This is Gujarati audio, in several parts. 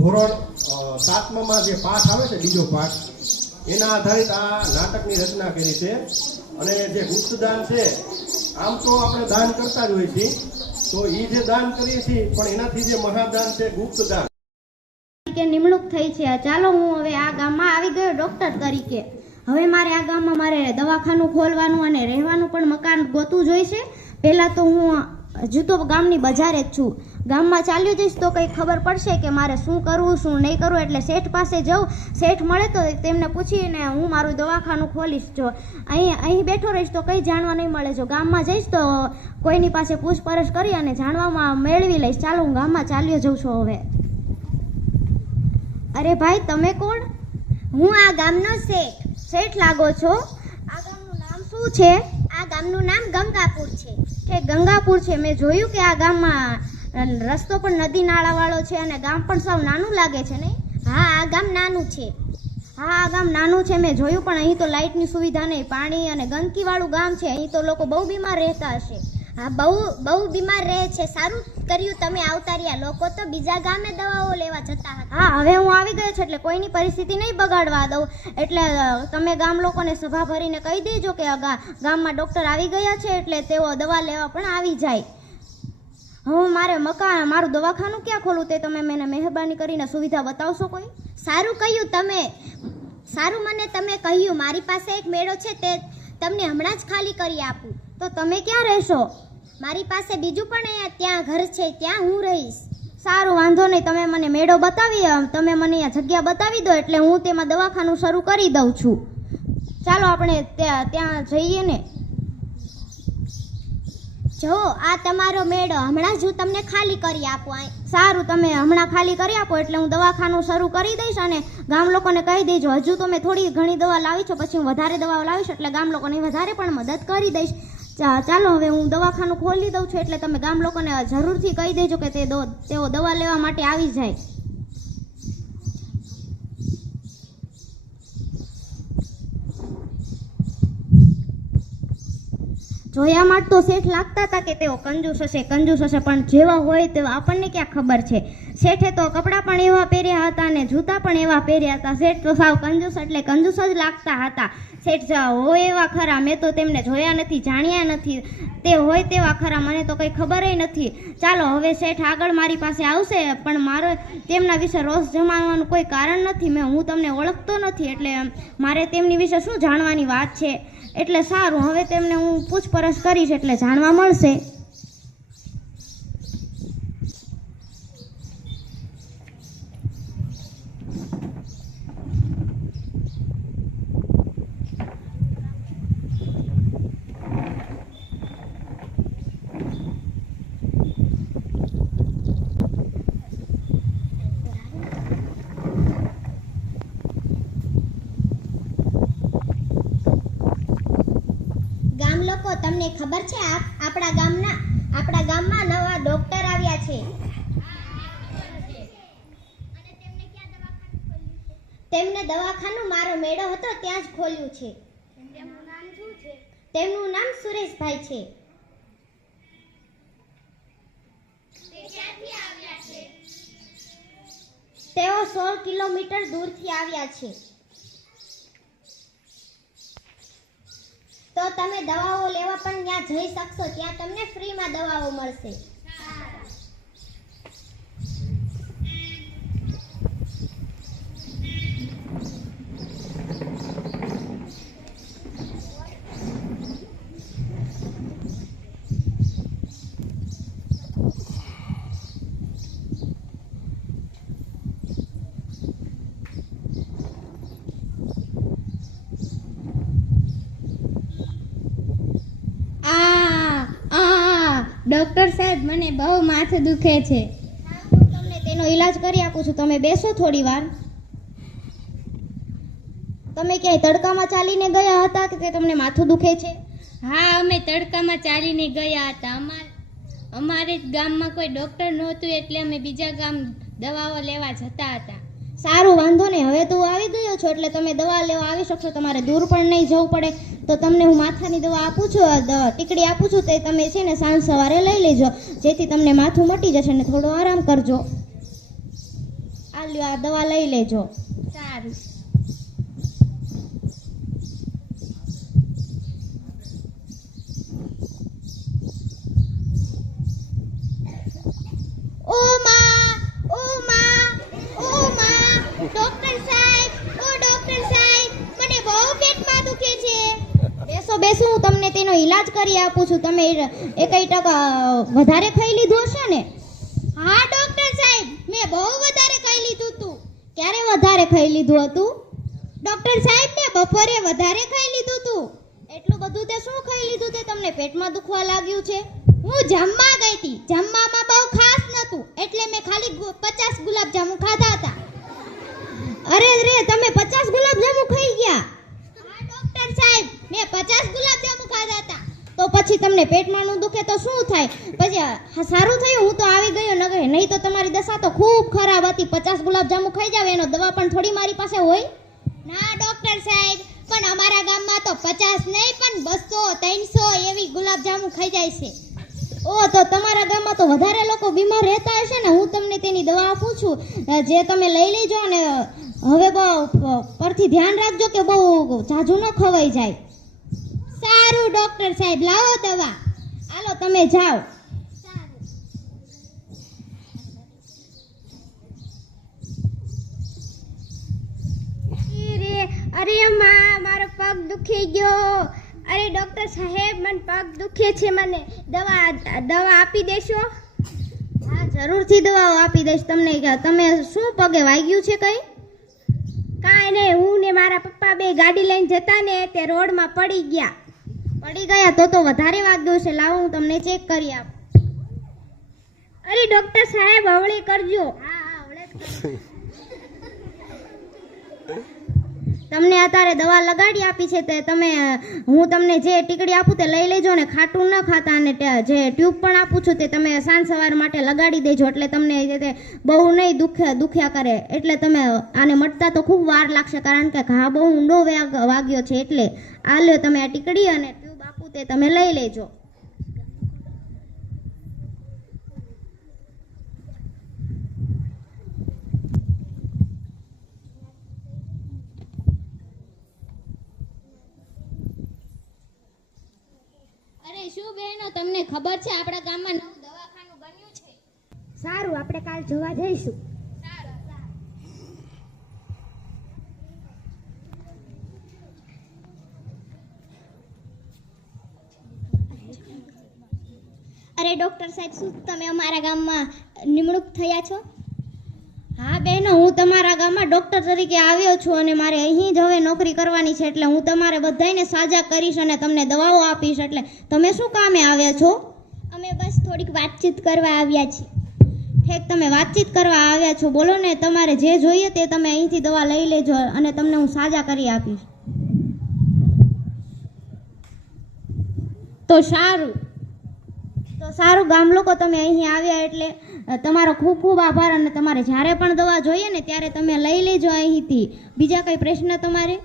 ધોરણ 7માં જે પાઠ આવે છે, બીજો પાઠ, એના આધારિત આ નાટકની રચના કરી છે. અને જે ગુપ્તદાન છે, આમ તો આપણે દાન કરતા જ હોઈએ છીએ, તો એ જે દાન કરીએ છીએ પણ એનાથી જે મહાદાન છે ગુપ્તદાન. કે નિમણૂક થઈ છે. ચાલો હું હવે આ ગામમાં આવી ગયો ડોક્ટર તરીકે. હવે મારે આ ગામમાં મારે દવાખાનું ખોલવાનું અને રહેવાનું પણ મકાન ગોતવું જોઈશે. પહેલાં તો હું હજુ તો ગામની બજારે જ છું. ગામમાં ચાલ્યું જઈશ તો કંઈ ખબર પડશે કે મારે શું કરવું શું નહીં કરવું. એટલે શેઠ પાસે જાઉં, શેઠ મળે તો તેમને પૂછીને હું મારું દવાખાનું ખોલીશ. જો અહીં બેઠો રહીશ તો કંઈ જાણવા નહીં મળે. જો ગામમાં જઈશ તો કોઈની પાસે પૂછપરછ કરી અને જાણવામાં મેળવી લઈશ. ચાલો હું ગામમાં ચાલ્યો જઉં છું હવે. અરે ભાઈ, તમે કોણ? હું આ ગામનો શેઠ લાગો છો. આ ગામનું નામ શું છે? આ ગામનું નામ ગંગાપુર છે. કે ગંગાપુર છે. મેં જોયું કે આ ગામમાં રસ્તો પણ નદી નાળાવાળો છે અને ગામ પણ સાવ નાનું લાગે છે નહીં? હા, આ ગામ નાનું છે. હા, આ ગામ નાનું છે, મેં જોયું. પણ અહીં તો લાઇટની સુવિધા નહીં, પાણી અને ગંદકીવાળું ગામ છે. અહીં તો લોકો બહુ બીમાર રહેતા હશે. હા, બહુ બીમાર રહે છે. સારું કર્યું તમે આવતા રહ્યા. લોકો તો બીજા ગામે દવાઓ લેવા જતા હતા. હા, હવે હું આવી ગયો છું એટલે કોઈની પરિસ્થિતિ નહીં બગાડવા દઉં. એટલે તમે ગામ લોકોને સભા ભરીને કહી દેજો કે ગામમાં ડૉક્ટર આવી ગયા છે એટલે તેઓ દવા લેવા પણ આવી જાય. હું મારું દવાખાનું ક્યાં ખોલું તે તમે મને મહેરબાની કરીને સુવિધા બતાવશો કોઈ? સારું કહ્યું તમે. સારું, મને તમે કહ્યું. મારી પાસે એક મેળો છે, તે તમને હમણાં જ ખાલી કરી આપું. તો તમે ક્યાં રહેશો? મારી પાસે બીજું પણ ત્યાં ઘર છે, ત્યાં હું રહીશ. સારું, વાંધો નહીં. તમે મને મેળો તમે મને અહીંયા જગ્યા બતાવી દો એટલે હું તેમાં દવાખાનું શરૂ કરી દઉં છું. ચાલો આપણે ત્યાં જઈએ ને. જો આ તમારો મેળો, હમણાં જ હું તમને ખાલી કરી આપું. સારું, તમે હમણાં ખાલી કરી આપો એટલે હું દવાખાનું શરૂ કરી દઈશ અને ગામ લોકોને કહી દેજો. હજુ તો મેં થોડી ઘણી દવા લાવી છું, પછી હું વધારે દવાઓ લાવીશ એટલે ગામ લોકોની વધારે પણ મદદ કરી દઈશ. ચાલો હવે હું દવાખાનું ખોલી દઉં છું એટલે તમે ગામ લોકોને જરૂરથી કહી દેજો કે તેઓ દવા લેવા માટે આવી જાય. જોયામાં તો શેઠ લાગતા હતા કે તેઓ કંજૂસ હશે, પણ જેવા હોય તેવા આપણને ક્યાં ખબર છે. શેઠે તો કપડાં પણ એવા પહેર્યા હતા અને જૂતા પણ એવા પહેર્યા હતા. શેઠ તો સાવ કંજૂસ એટલે કંજૂસ જ લાગતા હતા. શેઠ હોય એવા ખરા, મેં તો તેમને જોયા નથી, જાણ્યા નથી. તે હોય તેવા ખરા, મને તો કંઈ ખબરય નથી. ચાલો હવે શેઠ આગળ મારી પાસે આવશે, પણ મારે તેમના વિશે રોષ જમાવવાનું કોઈ કારણ નથી. હું તમને ઓળખતો નથી એટલે મારે તેમની વિશે શું જાણવાની વાત છે. એટલે સારું, હવે તેમને હું પૂછપરછ કરીશ એટલે જાણવા મળશે. લોકો, તમને ખબર છે આપણા ગામમાં નવા ડોક્ટર આવ્યા છે. તેમને દવાખાનું મારો મેળો હતો ત્યાં જ ખોલ્યું છે. તેમનું નામ શું છે? તેમનું નામ સુરેશભાઈ છે. તે ક્યાંથી આવ્યા છે? તેઓ 16 કિલોમીટર દૂરથી આવ્યા છે. તો તમે દવાઓ લેવા પણ ત્યાં જઈ શકશો. ત્યાં તમને ફ્રીમાં દવાઓ મળશે. ડૉક્ટર સાહેબ, મને બહુ માથું દુખે છે. હું તમને તેનો ઈલાજ કરી આપું છું. તમે બેસો થોડી વાર. તમે ક્યાંય તડકામાં ચાલીને ગયા હતા કે તમને માથું દુખે છે? હા, અમે તડકામાં ચાલીને ગયા હતા. અમારે ગામમાં કોઈ ડૉક્ટર નહોતું એટલે અમે બીજા ગામ દવાઓ લેવા જતા હતા. સારું, વાંધો નહીં. હવે તું આવી ગયો છો એટલે તમે દવા લેવા આવી શકશો. તમારે દૂર પણ નહીં જવું પડે. તો તમને હું માથાની દવા આપું છું, ટીકડી આપું છું, તે તમે છે ને સાંજ સવારે લઈ લેજો, જેથી તમને માથું મટી જશે ને થોડો આરામ કરજો. આ લ્યો આ દવા લઈ લેજો. સારું. ઓ માં, ઓ માં, ઓ માં, ડોક્ટર સાહેબ, ઓ ડોક્ટર સાહેબ, મને બહુ પેટમાં દુખે છે. બેસો બેસો, હું તમને તેનો ઈલાજ કરી આપું છું. તમે એકાઈ ટકા વધારે ખાઈ લીધું હશે ને? હા ડોક્ટર સાહેબ, મેં બહુ વધારે ખાઈ લીધું હતું. ક્યારે વધારે ખાઈ લીધું હતું? ડોક્ટર સાહેબ, મેં બપોરે વધારે ખાઈ લીધું હતું. એટલું બધું તે શું ખાઈ લીધું તે તમને પેટમાં દુખવા લાગ્યું છે? હું જમવા ગઈ હતી. જમવામાં બહુ ખાસ નહોતું એટલે મેં ખાલી 50 ગુલાબજાંબુ ખાધા હતા. અરે રે, તમે 50 ગુલાબજાંબુ ખાઈ ગયા? હા ડોક્ટર સાહેબ, મેં 50 ગુલાબજાંબુ ખાધા હતા. તો પછી તમને પેટમાં નું દુખે તો શું થાય? પછી સારું થયું હું તો આવી ગયો નગરે, નહીં તો તમારી દશા તો ખૂબ ખરાબ હતી. 50 ગુલાબજાંબુ ખાઈ જાવ એનો દવા પણ થોડી મારી પાસે હોય. ના ડોક્ટર સાહેબ, પણ અમારા ગામમાં તો 50 નહીં પણ 200 300 એવી ગુલાબજાંબુ ખાઈ જાય છે. ઓ, તો તમારા ગામમાં તો વધારે લોકો બીમાર રહેતા હશે ને. હું તમને તેની દવા આપું છું, જે તમે લઈ લેજો. અને હવે બહુ પરથી ધ્યાન રાખજો કે બહુ ઝાઝું ન ખવાઈ જાય. સારું ડોક્ટર સાહેબ, લાવો દવા. હાલો તમે જાઓ. અરે માં, મારો પગ દુખી ગયો. અરે ડોક્ટર સાહેબ, મને પગ દુખે છે, મને દવા આપી દેશો? હા જરૂરથી દવાઓ આપી દઈશ તમને. તમે શું પગે વાગ્યું છે કઈ? કાંઈ નહીં, હું ને મારા પપ્પા બે ગાડી લઈને જતા ને તે રોડમાં પડી ગયા. પડી ગયા તો વધારે વાગ્યું છે. લાવો હું તમને ચેક કરી આપું. અરે ડોક્ટર સાહેબ, હવળે કરજો. હા હા, હવળે જ કરું. તમને અત્યારે દવા લગાડી આપી છે તે તમે, હું તમને જે ટીકડી આપું તે લઈ લેજો ને ખાટું ન ખાતા. અને જે ટ્યુબ પણ આપું છું તે તમે સાંજ સવાર માટે લગાડી દેજો, એટલે તમને બહુ નહીં દુખ્યા કરે. એટલે તમે આને મટતા તો ખૂબ વાર લાગશે, કારણ કે ઘા બહુ ઊંડો વાગ્યો છે. એટલે આ લ્યો તમે આ ટીકડી અને ટ્યુબ આપું તે તમે લઈ લેજો. શું બહેનો, તમને ખબર છે આપણા ગામમાં નવું દવાખાનું બન્યું છે? સારું, આપણે કાલ જોવા જઈશું. અરે ડોક્ટર સાહેબ, શું તમે અમારા ગામમાં નિમણૂક થયા છો? હા બહેનો, હું તમારા ગામમાં ડોક્ટર તરીકે આવ્યો છું અને મારે અહીં જ હવે નોકરી કરવાની છે. એટલે હું તમારે બધાને સાજા કરીશ અને તમને દવાઓ આપીશ. એટલે તમે શું કામે આવ્યા છો? અમે બસ થોડીક વાતચીત કરવા આવ્યા છીએ. ઠીક, તમે વાતચીત કરવા આવ્યા છો, બોલો ને. તમારે જે જોઈએ તે તમે અહીંથી દવા લઈ લેજો અને તમને હું સાજા કરી આપીશ. તો સારું, ગામ લોકો તમે અહીં આવ્યા એટલે તમારો ખૂબ ખૂબ આભાર. અને તમારે જ્યારે પણ દવા જોઈએ ને ત્યારે તમે લઈ લેજો અહીંથી. બીજા કઈ પ્રશ્ન તમારે?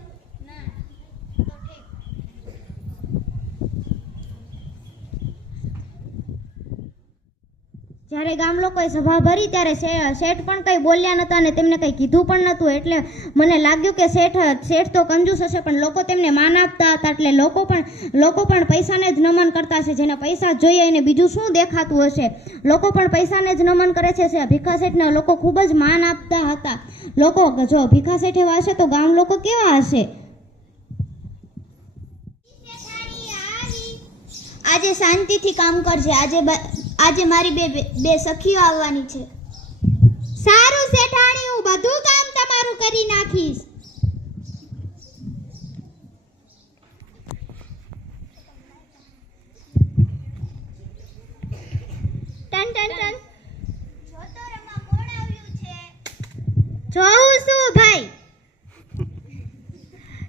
જ્યારે ગામ લોકોએ સભા ભરી ત્યારે શેઠ પણ કંઈ બોલ્યા નહોતા અને તેમને કંઈ કીધું પણ નહોતું. એટલે મને લાગ્યું કે શેઠ તો કંજૂસ હશે, પણ લોકો તેમને માન આપતા હતા. એટલે લોકો પણ પૈસાને જ નમન કરતા હશે. જેને પૈસા જોઈએ એને બીજું શું દેખાતું હશે. લોકો પણ પૈસાને જ નમન કરે છે. ભીખા શેઠને લોકો ખૂબ જ માન આપતા હતા. લોકો જો ભીખા શેઠ એવા હશે તો ગામ લોકો કેવા હશે? આજે શાંતિથી કામ કરજે. આજે મારી બે સખીઓ આવવાની છે. સારું શેઠાણી, હું બધું કામ તમારું કરી નાખીશ. Ton ton ton. જોતો રમા કોણ આવ્યું છે? જોઉં છું ભાઈ.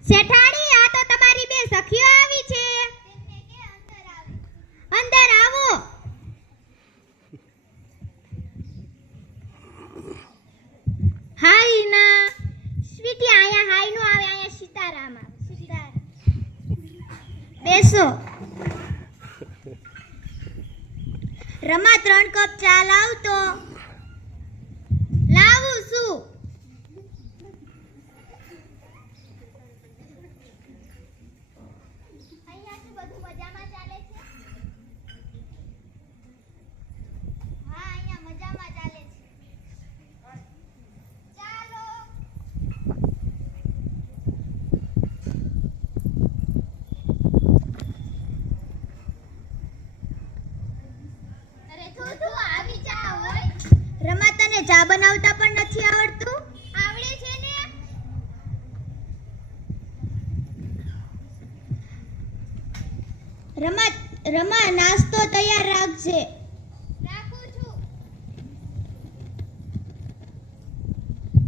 શેઠાણી, આ તો તમારી બે સખીઓ આવી છે. અંદર આવો. હાય ના સ્વીટી, આયા હાય નો આવે, આયા સીતારામ આવે. સીતારામ, બેસો. રમા 3 કપ ચા લાવ તો. લાવું છું. ચા બનાવતા પણ નથી આવડતું? આવડે છે ને. રમા નાસ્તો તૈયાર રાખજે. રાખું છું.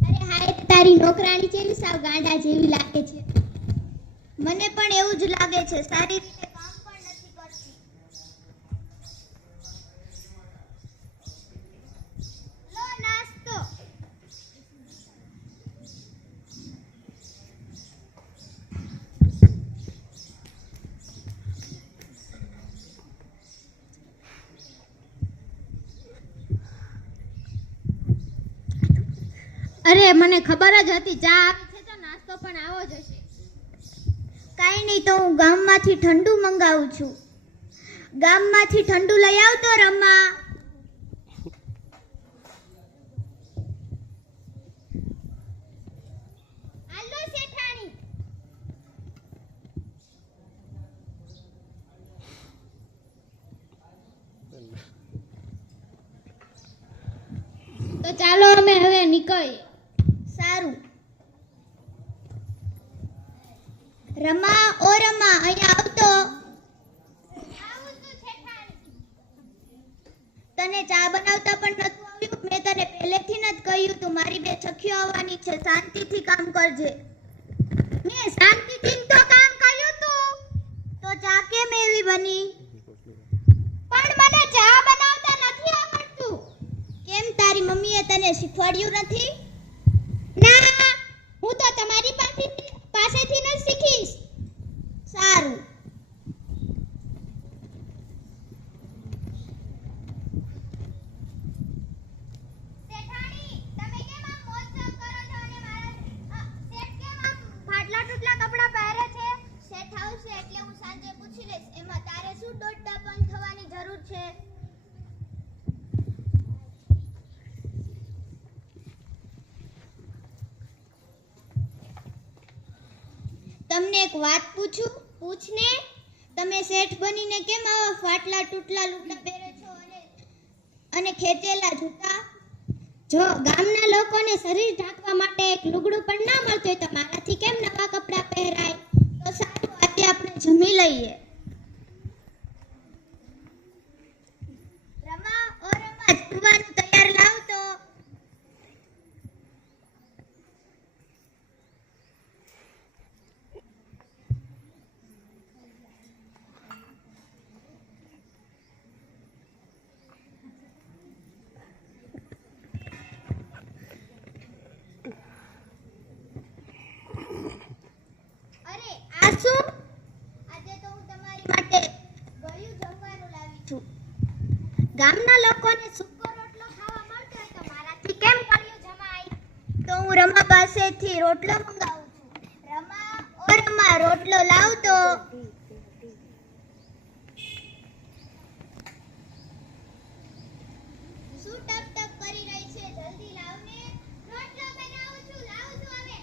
અરે હાય, તારી નોકરાણી જેવી સાવ ગાંડા જેવી લાગે છે. મને પણ એવું જ લાગે છે. સારી રીતે કામ પણ નથી કરતી. લો નાસ્તો. અરે મને ખબર જ હતી ચા આવી છે તો નાસ્તો પણ આવો જ હશે. કાંઈ નહીં, તો હું ગામમાંથી ઠંડુ મંગાવું છું. ગામમાંથી ઠંડુ લઈ આવતો રમા. હાલો શેઠાણી. તો ચાલો અમે હવે નીકળીએ. સારું. રમા, ઓ રમા, અહીંયા આવતો. આવું છું શેઠાણી. તને ચા બનાવતા પણ નતું આવ્યું? મેં તને પહેલેથી જ કહ્યું તું મારી બે સખીઓ આવવાની છે, શાંતિથી કામ કરજે. મેં શાંતિથી તો કામ કર્યું તું. તો ચા કેમ એવી બની? પણ મને ચા બનાવતા નથી આવડતું. કેમ, તારી મમ્મીએ તને શીખવાડ્યું નથી? ના, હું તો તમારી પાસેથી જ શીખીશ. સારું. શેઠાણી, તમે કેમ આમ મોજ-શોખ કરો છો અને મારા શેઠ કેમ આમ ફાટલા તૂટલા કપડાં પહેરે છે? શેઠ આવશે એટલે હું સાંજે પૂછી લઈશ. એમાં તારે શું દોડધાપણ થવાની જરૂર છે? તમને એક વાત પૂછું? પૂછને. તમે શેઠ બનીને કેમ આવા ફાટલા તૂટલા લુગડા પહેરો છો અને ખેંચેલા જૂતા? જો ગામના લોકોને શરીર ઢાંકવા માટે એક લુગડું પણ ના મળતું હોય તો મારાથી કેમ નવા કપડાં પહેરાય? તો સારું, આજે આપણે જમી લઈએ. રમા, ઓ રમા, જમવાનું તૈયાર લાવ તો. અરે આ શું? આજે તો હું તમારી માટે ગળ્યું જમવાનું લાવી છું. ગામના લોકોને સૂકો રોટલો ખાવા મળતો હોય તો મારાથી કેમ ગળ્યું જમાય? તો હું રમા પાસેથી રોટલો મંગાવું છું. રમા, ઓ રમા, રોટલો લાવ તો. શું ટક ટક કરી રહી છે? જલ્દી લાવ ને. રોટલો બનાવું છું, લાવું છું હવે.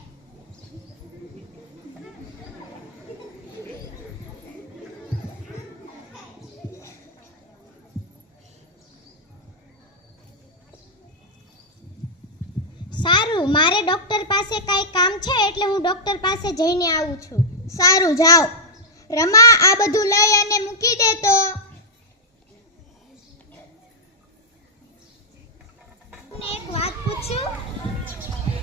સારું, મારે ડોક્ટર પાસે કાંઈ કામ છે એટલે હું ડોક્ટર પાસે જઈને આવું છું. સારું, જાઓ. રમા, આ બધું લઈ અને મૂકી દે તો. તમને એક વાત પૂછું?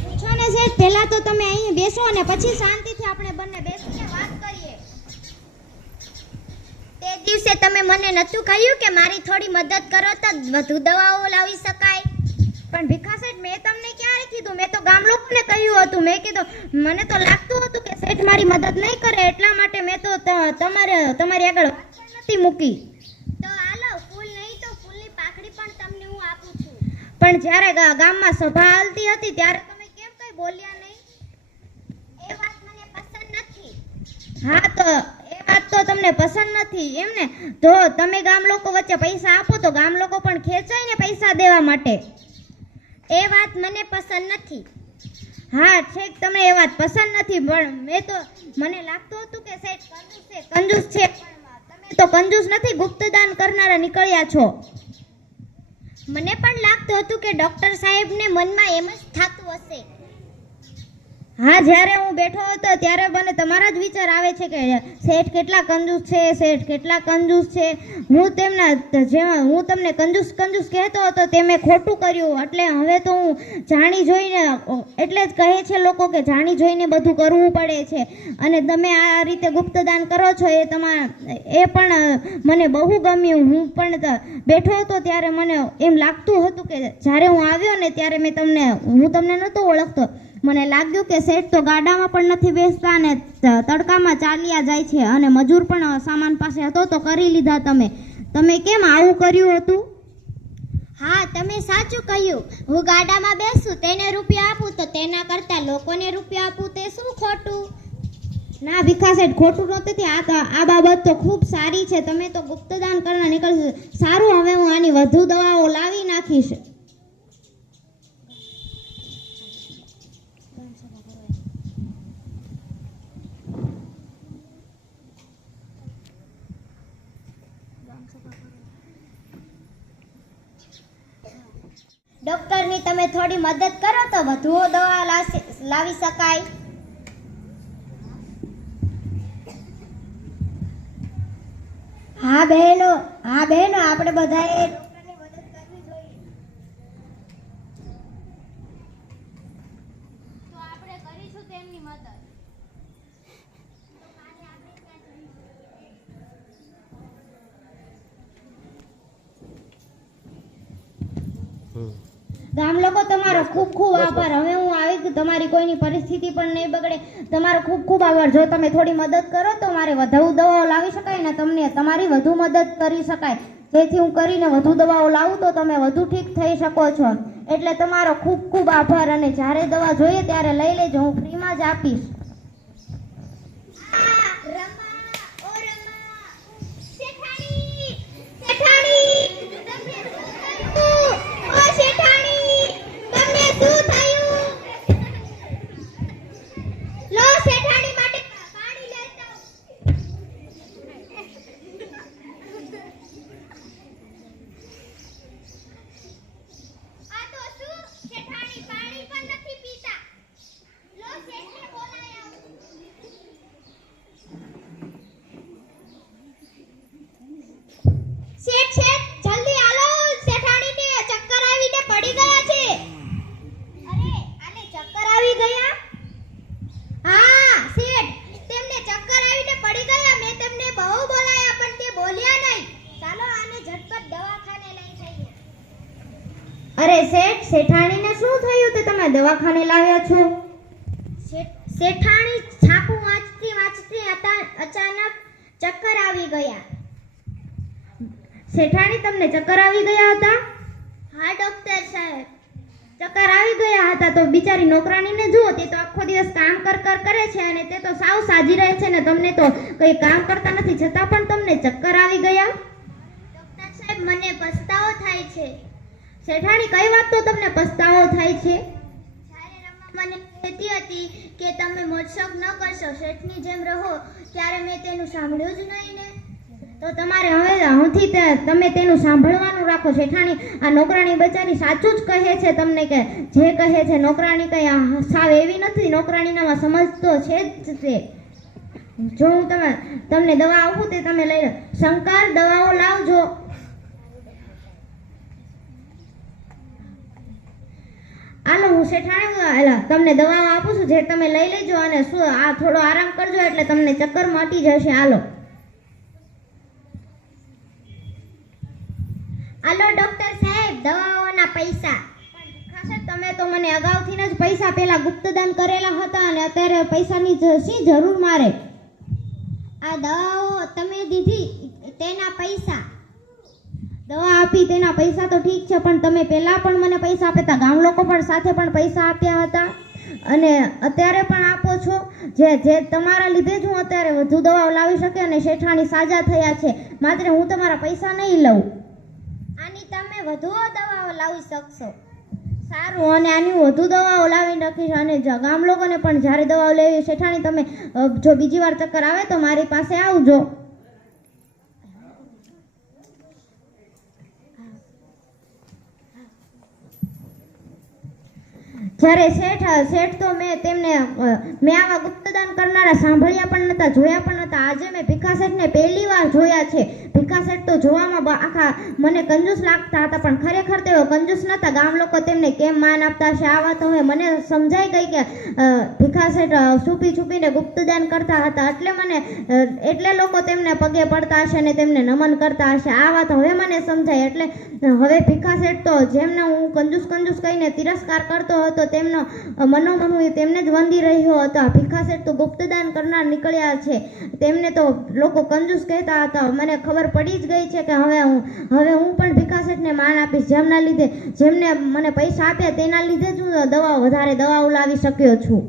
પૂછો ને શેઠ, પહેલા તો તમે અહીં બેસો અને પછી શાંતિથી આપણે બંને બેસીને વાત કરીએ. તે દિવસે તમે મને નતું કહ્યું કે મારી થોડી મદદ કરો તો વધુ દવાઓ લાવી શકાય? પણ ભીખા શેઠ, મેં તમને ક્યારે કીધું? મેં તો ગામ લોકોને કહ્યું હતું. મેં કીધું મને તો લાગતું હતું કે શેઠ મારી મદદ નહીં કરે, એટલા માટે મેં તો તમારી આગળ વાત પણ નથી મૂકી. તો હાલો, ફૂલ નહીં તો ફૂલની પાકડી પણ તમને હું આપું છું. પણ જ્યારે ગામમાં સભા હાલતી હતી ત્યારે તમે કેમ કઈ બોલ્યા નહીં? એ વાત મને પસંદ નથી. હા, તો એ વાત તો તમને પસંદ નથી એમ ને? તો તમે ગામ લોકો વચ્ચે પૈસા આપો તો ગામ લોકો પણ ખેંચાય ને પૈસા દેવા માટે. એ વાત મને પસંદ નથી. હા, ઠીક, તમને એ વાત પસંદ નથી, પણ મને લાગતું હતું કે શેઠ કંજૂસ છે, પણ તમે તો કંજૂસ નથી, ગુપ્તદાન કરનારા નીકળ્યા છો. મને પણ લાગતું હતું કે ડોક્ટર સાહેબને મનમાં એમ જ થતું હશે. હા, જ્યારે હું બેઠો હતો ત્યારે મને તમારા જ વિચાર આવે છે કે શેઠ કેટલા કંજૂસ છે, શેઠ કેટલા કંજૂસ છે. હું તમને કંજૂસ કહેતો હતો તે મેં ખોટું કર્યું. એટલે હવે તો હું જાણી જોઈને, એટલે જ કહે છે લોકો કે જાણી જોઈને બધું કરવું પડે છે. અને તમે આ રીતે ગુપ્તદાન કરો છો એ પણ મને બહુ ગમ્યું. હું પણ બેઠો હતો ત્યારે મને એમ લાગતું હતું કે જ્યારે હું આવ્યો ને ત્યારે હું તમને નહોતો ઓળખતો. મને લાગ્યું કે શેઠ તો ગાડામાં પણ નથી બેસતા અને તડકામાં ચાલ્યા જાય છે, અને મજૂર પણ સામાન પાસે હતો તો કરી લીધા. તમે કેમ આવું કર્યું હતું? હા, તમે સાચું કહ્યું. હું ગાડામાં બેસું, તેને રૂપિયા આપું તો તેના કરતાં લોકોને રૂપિયા આપું તે શું ખોટું? ના ભીખા શેઠ, ખોટું નથી. આ બાબત તો ખૂબ સારી છે. તમે તો ગુપ્તદાન કરવા નીકળશો. સારું, હવે હું આની વધુ દવાઓ લાવી નાખીશ. ડોક્ટરની તમે થોડી મદદ કરો તો વધુ દવા લાવી શકાય. હા બહેનો, આપણે બધાએ ડોક્ટરની મદદ કરવી જોઈએ. તો આપણે કરીશું તેમની મદદ. ગામ લોકો તમારો ખૂબ ખૂબ આભાર. હવે હું આવી ગયું. તમારી કોઈની પરિસ્થિતિ પણ નહીં બગડે. તમારો ખૂબ ખૂબ આભાર. જો તમે થોડી મદદ કરો તો મારે વધુ દવાઓ લાવી શકાય ને તમને તમારી વધુ મદદ કરી શકાય. જેથી હું કરીને વધુ દવાઓ લાવું તો તમે વધુ ઠીક થઈ શકો છો. એટલે તમારો ખૂબ ખૂબ આભાર. અને જ્યારે દવા જોઈએ ત્યારે લઈ લેજો, હું ફ્રીમાં જ આપીશ. અરે શેઠ, શેઠાણીને શું થયું તે તમે દવાખાને લાવ્યા છો? શેઠાણી છાપું વાંચતી અચાનક ચક્કર આવી ગયા. શેઠાણી, તમને ચક્કર આવી ગયા હતા? હા ડોક્ટર સાહેબ, ચક્કર આવી ગયા હતા તો બિચારી નોકરાણીને જુઓ, તે તો આખો દિવસ કામ કરે છે અને તે તો સાવ સાજી રહે છે ને તમને તો કંઈ કામ કરતા નથી, છતાં પણ તમને ચક્કર આવી ગયા? ડોક્ટર સાહેબ, મને પસ્તાવો થાય છે. શેઠાણી, કઈ વાત તો તમને પસ્તાવો થાય છે? જ્યારે રમા મને કહેતી હતી કે તમે મોજશોખ ન કરશો, શેઠની જેમ રહો, ત્યારે મેં તેનું સાંભળ્યું જ નહીં ને. તો તમારે હવે તમે તેનું સાંભળવાનું રાખો. શેઠાણી, આ નોકરાણી બચારી સાચું જ કહે છે તમને, કે જે કહે છે નોકરાણી કઈ સાવ એવી નથી. નોકરાણીનામાં સમજ તો છે જ તે. જો હું તમને દવા આપું તે તમે લઈ લો. શંકર, દવાઓ લાવજો. હાલો, હું શેઠાણી તમને દવાઓ આપું છું, જે તમે લઈ લેજો અને થોડો આરામ કરજો એટલે તમને ચક્કર મટી જશે. હાલો ડોક્ટર સાહેબ, દવાઓના પૈસા. ખાસ તમે તો મને અગાઉથી જ પૈસા પેલા ગુપ્તદાન કરેલા હતા અને અત્યારે પૈસાની શી જરૂર મારે? આ દવાઓ તમે દીધી તેના પૈસા. દવા આપી તેના પૈસા તો ઠીક છે, પણ તમે પહેલા પણ મને પૈસા આપ્યા હતા. ગામ લોકો પણ સાથે પણ પૈસા આપ્યા હતા અને અત્યારે પણ આપો છો. જે તમારા લીધે જ હું અત્યારે વધુ દવાઓ લાવી શકે અને શેઠાણી સાજા થયા છે. માત્ર હું તમારા પૈસા નહીં લઉં. આની તમે વધુ દવાઓ લાવી શકશો. સારું, અને આની વધુ દવાઓ લાવી રાખીશ. અને ગામ લોકોને પણ જ્યારે દવાઓ લેવી, શેઠાણી તમે જો બીજી વાર ચક્કર આવે તો મારી પાસે આવજો. જ્યારે શેઠ તો મેં તેમને મેં આવા ગુપ્તદાન કરનારા સાંભળ્યા પણ નહોતા, જોયા પણ નહોતા. આજે મેં ભીખા શેઠને પહેલી વાર જોયા છે. ભીખા શેઠ તો જોવામાં આખા મને કંજૂસ લાગતા હતા, પણ ખરેખર તેઓ કંજૂસ નહોતા. ગામ લોકો તેમને કેમ માન આપતા હશે આ વાત હવે મને સમજાઈ ગઈ કે ભીખા શેઠ છુપીને ગુપ્તદાન કરતા હતા, એટલે લોકો તેમને પગે પડતા હશે અને તેમને નમન કરતા હશે. આ વાત હવે મને સમજાય. એટલે હવે ભીખા શેઠ તો જેમને હું કંજૂસ કહીને તિરસ્કાર કરતો હતો તેમનો મનોમન હું તેમને જ વંદી રહ્યો હતો. ભીખા શેઠ તો ગુપ્તદાન કરનાર નીકળ્યા છે. તેમને તો લોકો કંજૂસ કહેતા હતા. મને ખબર પડી જ ગઈ છે કે હવે હું પણ ભીખા શેઠને માન આપીશ. જેમને મને પૈસા આપ્યા તેના લીધે જ હું વધારે દવાઓ લાવી શક્યો છું.